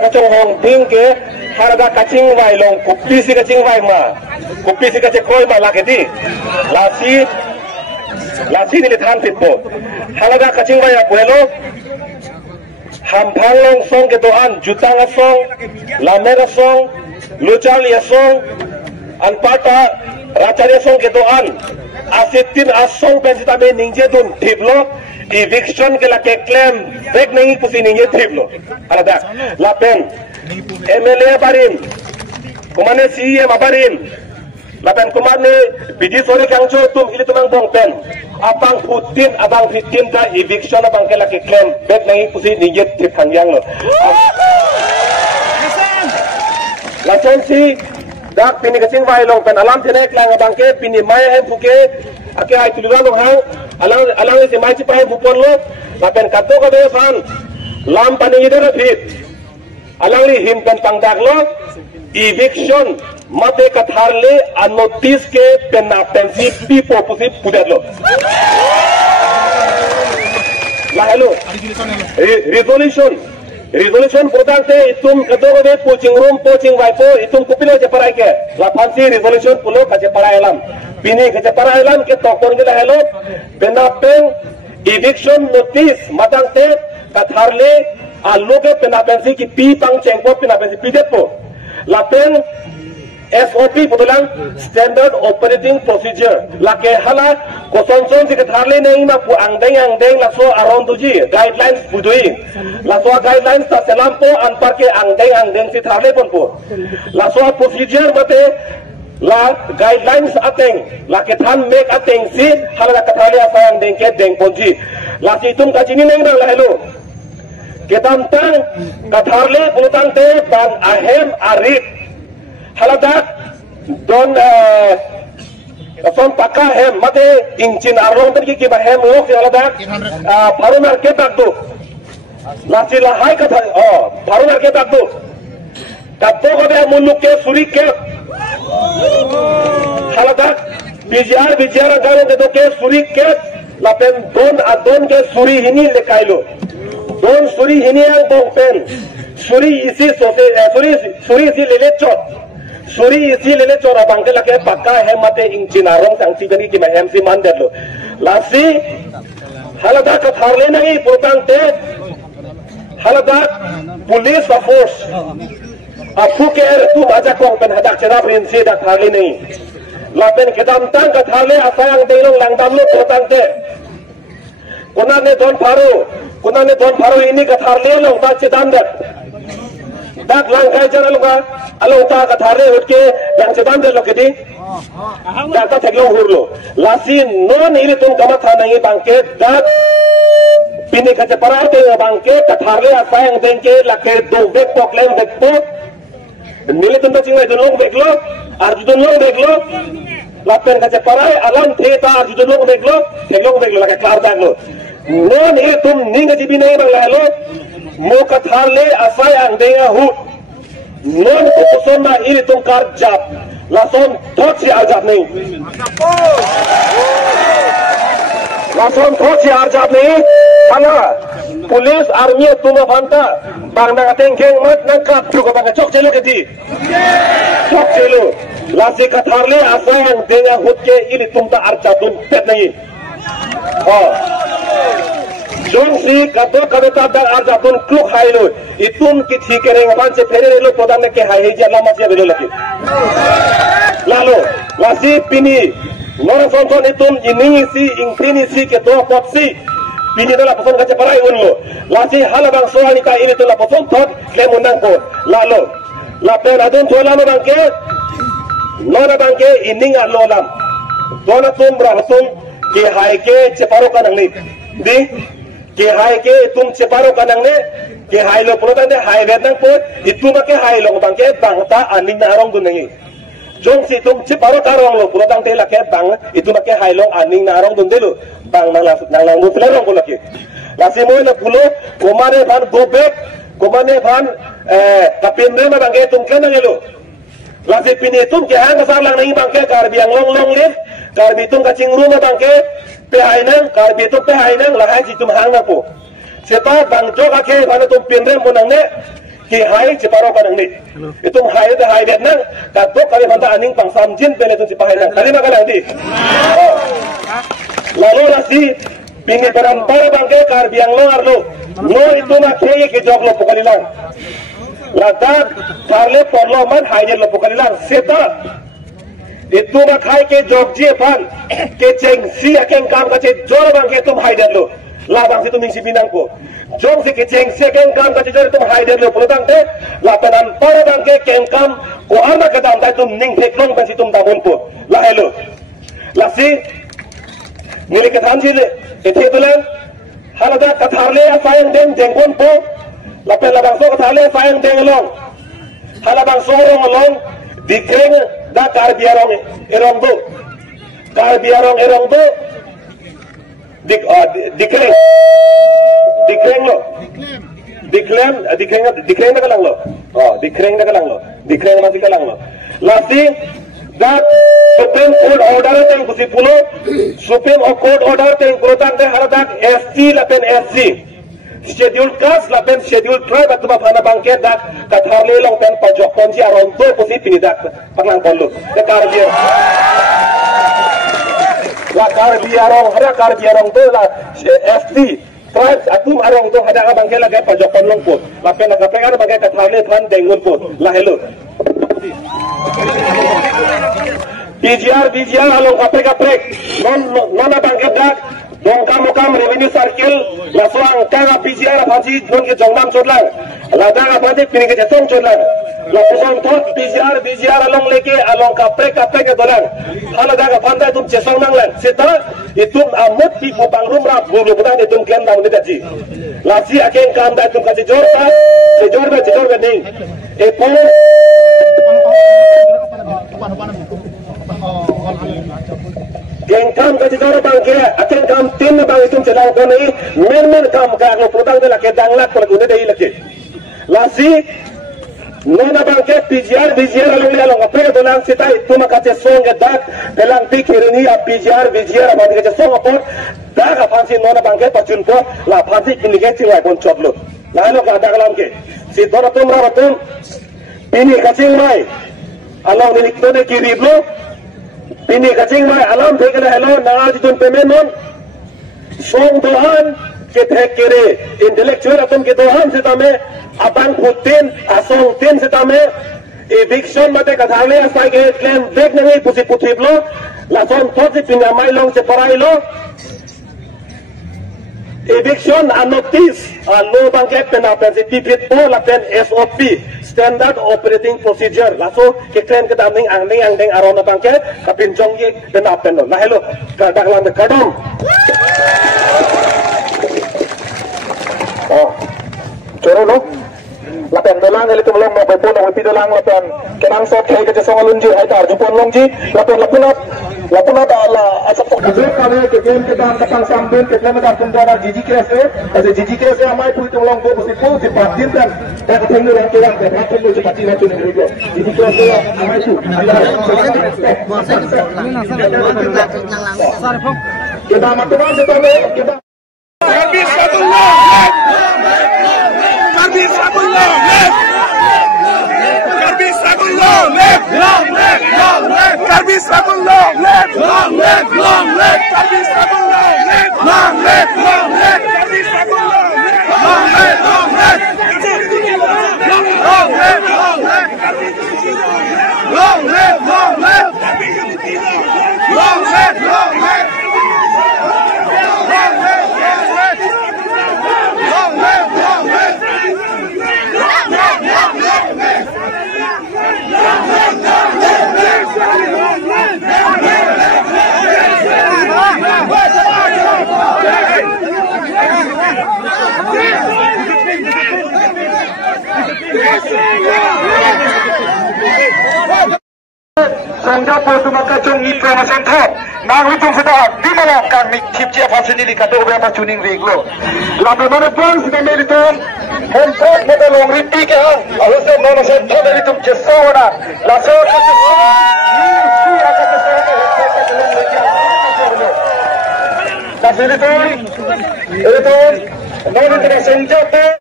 kacang hong ting ke halaga kacing vai long kupi si kacing vai ma kupi si kacang koi ma lagi lasi ni lithan pitpo halaga kacing vai apuelo hampang long song ke doan jutang song lamera song lucal ya song anpata racaria song ke doan asitin asong pensita me ningje dun tiplo eviction ke la ke claim back nahi pusi ningje tiplo alada lapen MLA barin kumane CM barin lapen kumane biji sori kangcho tum ili tumang bong pen abang putin abang victim ka eviction abang ke la ke claim back nahi pusi ningje tip hangyang lo lapen si dak pini kacing vai long pen alam tenek lang abang ke pini mai hem puke ake ai tuliga long hang alang si mai cipai bupon lo lapen kato ka be fan lam pani idera phit alang li him pen pangdak lo eviction mate katharle a notice ke penna pensi pipo pusi pudet lo la hello resolution potante itum kato ka be coaching room coaching vai po itum kupilo je parai ke la fansi resolution pulo ka je parai lam pini ke para alam ke tokon gila hello penapen eviction notice matang te katharle alu ke penapensi ki pi pang chengpo penapensi pi depo lapen SOP putulang standard operating procedure lake hala kosonson si katharle nei ma pu angdeng la so around tuji guidelines pudui la so guidelines ta selampo anpar ke angdeng si tharle pon pu la so procedure mate la guidelines ateng la kethan make ateng si hala kathali asang deng ke deng ponji la si tum ka chini neng la hello ketam tang katharle pulutang te ban ahem arit hala da don son paka hem mate inchin arong tan ki ba hem lok hala da parunar ke takdu la si la hai katha parunar ke takdu katto ko be muluk ke suri ke haladak bijar galo de doke suri ke lapen don adon ke suri hini lekailo don suri hini ang bong pen suri isi sote suri isi lele chot abang ke lake pakka hemate inchinarong sang sigani ki ma MC mandelo lasi haladak katharle nahi potante haladak police force afuker tu aja kong pen hadak cerap rinsi dak thali nei lapen kedam tang ka thale asayang deilong langdam lo potang te kona ne don pharu ini ka tharle lo ta chedam dak lang kai jara lo ga alo ta ka thale hotke yang chedam de lo kedi dak ta theklo hurlo lasi non ile tum kama tha nai bangke dak pini ka chapara te bangke ka tharle asayang denke lake do bek poklem bek pok nile tunda cingai donong beklo arjudonong beklo lapen kace parai alam theta arjudonong beklo thelong beklo laka klar daglo non e tum ninga jibi nei bangla hello mo katharle asai ang deya hu non kusonna iri tum kar jap lason thochi arjap nei lason thochi arjap nei hala police army तुम फंता बांगना टेंकेंग मत नंका तुको बांगा चौक चलो के दी चौक चलो लासी कथारले आसांग देगा खुद के इली तुम ता अर्चा तुम पेट नहीं जोन सी कतो कविता दा अर्चा तुम क्लू खाई लो इतुम की ठीक करेंगे पांच से फेरे लो प्रधान ने के हाई है जला मत ये बेलो लगी लालो लासी पिनी नोरा सोन इतुम इनिंग सी इंक्रीनी सी के दो papacy pini la person kaca parai unlo lasi halabang soani ka ini la person thot claim unang ko lalo la pen adun thola ma bangke nona bangke ining alolam dona tum brahatum ke hai ke cheparo kanang ni di ke hai ke tum cheparo kanang ne ke hai lo protan de hai vedang po itu ma ke hai lo bangke bangta aning narong dunangi jong si tum cheparo karong lo protan te la ke bang itu ma ke hai lo aning narong dundelu bang nang muflerong ko laki lasi mo na pulo kumane van go back kumane van kapinre ma bangke tum kana ngelo lasi pini tum ke hang sar lang nang bangke karbi ang long live karbi tum ka chingru ma bangke pe hainang karbi tum pe hainang la hai tum hang na po sepa bang jo ka ke van tum pinre mo nang ne ki hai ciparo kan ni itu hai de hai det nang katok kali manta aning pang samjin pele tu cipahay nang kali magalang di lalu lasi pini perampara bangke kar biang lo arlo no itu na keye ke jog lo pukalilang ladak karle porlo man hai lo pukalilang seta itu na khai ke jog je pan ke cheng si akeng kam ka che jor bangke tum hai det lo la bang si tum ning si binang ko jong si ke cheng si akeng kam ka che jor tum hai det lo pulutang te la penan para bangke keng kam ko ama ka dam dai tum ning thek long ba si tum damun po la hello la si nili ke than ji le ethe tulan halada katharle asayang deng jengpon po la pe la bang so katharle asayang deng long hala bang so rong long dikreng da kar biarong erong do kar biarong erong do dikreng lo dikreng na kalang lo dikreng na kalang lo dikreng masih kalang lo lasi da Supreme Court order teng kusi pulo Supreme Court order teng kurutang teng haradak SC lapen SC schedule caste lapen schedule tribe atau bapana bangket dak katharle long pen pajok ponji aron to kusi pinidak pangang polu ke karbiar la karbiarong hara karbiarong to la SC tribe atum arong to hada bangket lagi pajok pon long po lapen nagapengar bangket katharle pan dengun po la hello BGR along kaprek nona bangket dak dongkam revenue circle laswang kanga BGR phaji non ke jongnam chodlang ladang apade pini ke jetong chodlang la pusong thot BGR along leke along kaprek ke dolang halaga ka phanda tum chesong nang lang seta itum amut pi phopang rum ra bulu budang itum ken dam ni daji lasi akeng kam da tum ka jor ba ning e po Gengkam ka jora bangke aken kam tin bang itum celang ko nei men kam ka no putang de lake danglak per gune dei lake lasi nona bangke BGR along apre dolang sita itum ka che song dak delang pikirini a BGR abad ka che song apor dak apansi nona bangke pachun ko la phansi kinige chingwai kon choblo lalo ka daglam ke si dora tum ra tum pini kaching mai along ni kitone kiriblo Pini kacing mai alam thekala hello nangaj tun pemenon song dohan ke thek kere intellectual atum ke dohan se tame abang putin asong tin se tame eviction mate kathale asai ke claim dek nangai pusi puthiblo la son thosi pinamai long se parailo eviction notice no bangke pena sensitive to la pen SOP standard operating procedure laso ke claim ke damning angdeng arona bangke kapin jong ye pena pen lo la hello kadaklan de kadom choro lo la pen dolang ele tumlong mo bopon o pidolang la pen kenang sok khai ke song alunji hai tar jupon longji la pen lapunat ala asap kazek kale ke game ke dam katang sambel ke klem da kumdana jiji kese ase jiji kese amai pui tumlong bo busi pu si patin dan da ketemu orang orang da patun lo chepati na tun ngego jiji kese amai tu kita matuan setame kita habis satu long habis satu long habis satu long Karbis Sabun long leg, Karbis Sabun long leg, Karbis Sabun long leg, Karbis Sabun long Sangga potu maka cung itra masentho nang witung seda di malam kang nik chipje phasini likato be apa tuning reglo labe mana pun sida merito montot modalong riti ke hang alose nono sentho meritum chesawana laso ni aka kesana Kasih itu, nono tidak senjata.